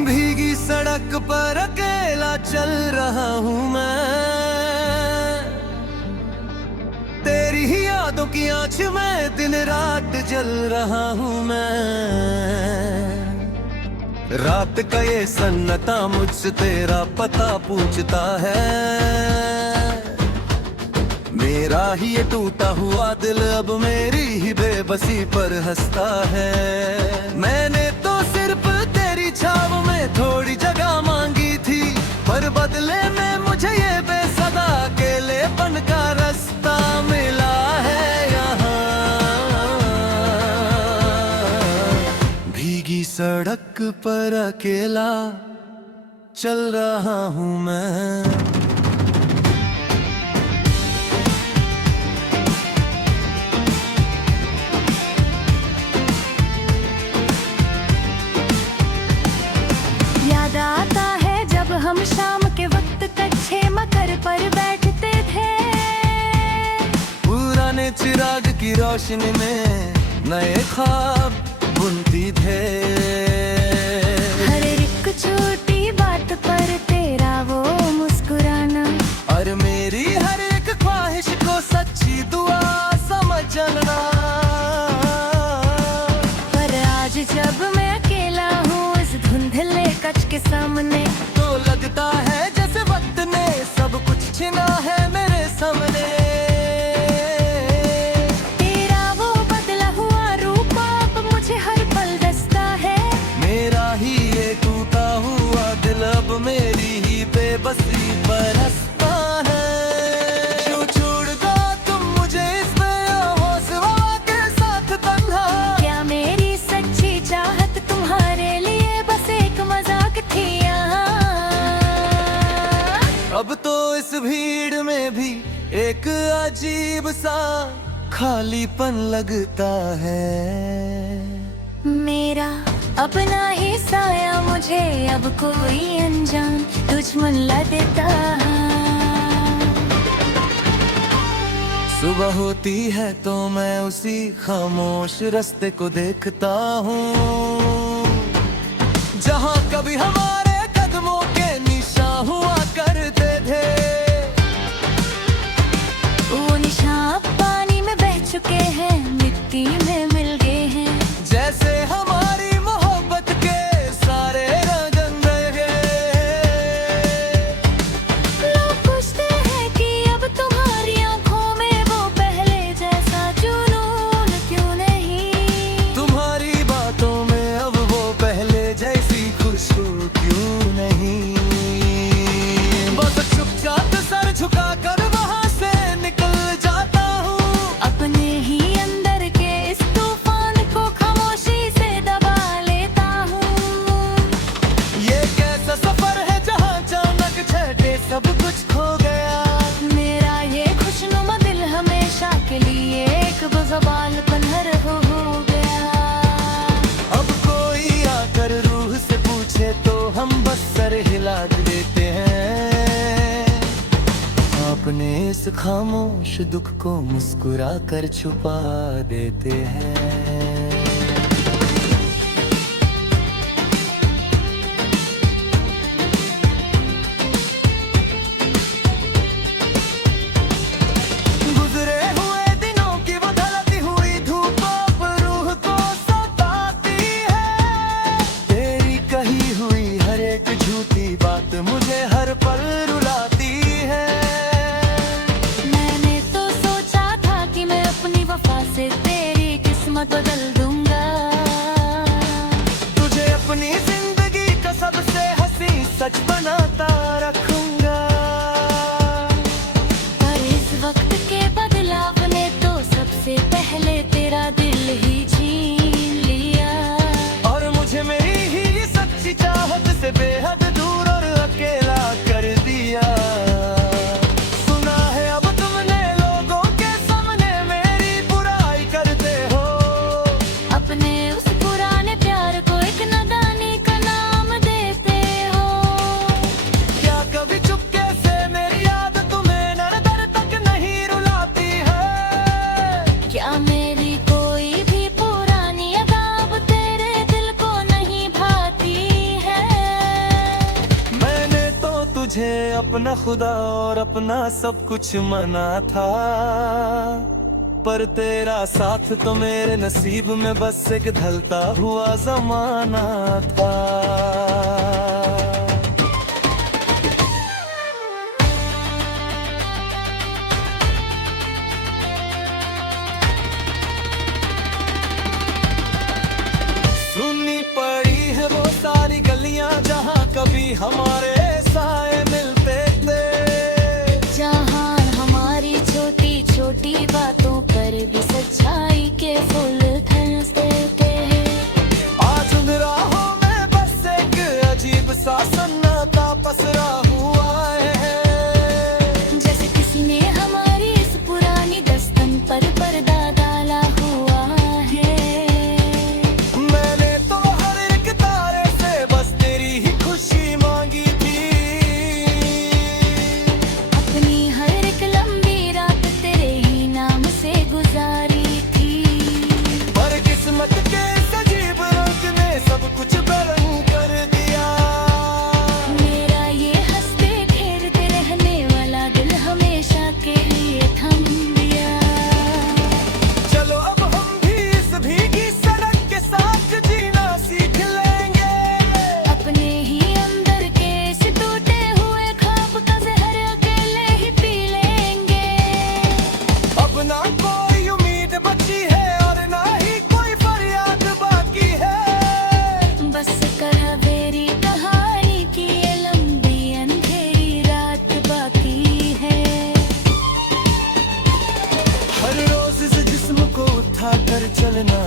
भीगी सड़क पर अकेला चल रहा हूँ मैं, तेरी ही यादों की आँच में दिन रात जल रहा हूँ मैं। रात का ये सन्नाटा मुझसे तेरा पता पूछता है, मेरा ही ये टूटा हुआ दिल अब मेरी ही बेबसी पर हंसता है। मैंने तो सिर्फ तेरी छाव में थोड़ी जगह मांगी थी, पर बदले में मुझे ये बेसदा अकेलेपन का रास्ता मिला है यहाँ। भीगी सड़क पर अकेला चल रहा हूँ मैं। आता है जब हम शाम के वक्त कच्चे मकर पर बैठते थे, पुराने चिराग की रोशनी में नए ख्वाब बुनती थे। हर एक छोटी बात पर तेरा वो मुस्कुराना, और मेरी हर एक ख्वाहिश को सच्ची दुआ समझना। पर आज जब मैं अकेला हूँ इस धुंधले कच के सामने, तो लगता है जैसे वक्त ने सब कुछ छीना है मेरे सामने। तेरा वो बदला हुआ रूप अब मुझे हर पल दस्ता है, मेरा ही ये टूटा हुआ दिल अब मेरी ही बेबसी पर हंसता है। क्यों छोड़ दो तुम मुझे इस बेहोशवा के साथ तन्हा, क्या मेरी सच्ची चाहत तुम्हारे लिए बस एक मजाक थी यहाँ। अब तो इस भीड़ में भी एक अजीब सा खालीपन लगता है। मेरा अपना ही साया मुझे अब कोई अनजान दुश्मन ला देता। सुबह होती है तो मैं उसी खामोश रास्ते को देखता हूँ, जहाँ कभी हमारे कदमों के निशान हुआ करते थे। वो निशान पानी में बह चुके हैं, मिट्टी में मिल गए हैं, जैसे हमारी मोहब्बत के सारे रंग अंदर गए। लोग पूछते हैं कि अब तुम्हारी आंखों में वो पहले जैसा जुनून क्यों नहीं, तुम्हारी बातों में अब वो पहले जैसी खुशबू क्यों नहीं। बस चुपचाप सर झुका कर वहाँ से निकल जाता हूँ, अपने ही अंदर के इस तूफान को खामोशी से दबा लेता हूँ। ये कैसा सफर है जहाँ अचानक छठे सब कुछ खो गया। मेरा ये खुशनुमा दिल हमेशा के लिए एक बेज़बान पन्हर हो गया। अब कोई आकर रूह से पूछे तो हम बस सर हिला देते हैं, अपने इस खामोश दुख को मुस्कुरा कर छुपा देते हैं। गुजरे हुए दिनों की वो ढलती हुई धूप अब रूह को सताती है। तेरी कही हुई हर एक झूठी बात मुझे हर पल रुलाती है। मैंने तो सोचा था कि मैं अपनी वफा से तेरी किस्मत बदल न खुदा और अपना सब कुछ मना था, पर तेरा साथ तो मेरे नसीब में बस एक ढलता हुआ जमाना था। सुनी पड़ी है वो सारी गलियां जहां कभी हमारे साए मिलते थे, जहाँ हमारी छोटी छोटी बातों पर भी सच्चाई के फूल खिलते थे। आज उन राहों में बस एक अजीब सा सन्नाटा पसरा हुआ है, जैसे किसी ने हमारी इस पुरानी दस्तन पर पर्दा डाला हुआ है। मैंने तो हर एक तारे से बस तेरी ही खुशी मांगी थी, अपनी हर एक लंबी रात तेरे ही नाम से गुजारी थी। पर किस्मत के इस अजीब रंग ने सब कुछ बेरंग कर दिया। मेरा ये हंसते खेलते रहने वाला दिल हमेशा के लिए थम गया। चलो अब हम भी इस भीगी सड़क के साथ जीना सीख लेंगे, अपने ही अंदर के इस टूटे हुए ख्वाब का जहर अकेले ही पी लेंगे। अब ना कोई उम्मीद बची है और ना ही कोई फरियाद बाकी है। बस कर मेरी कहानी की ये लंबी अंधेरी रात बाकी है। हर रोज इस जिस्म को उठा कर चलना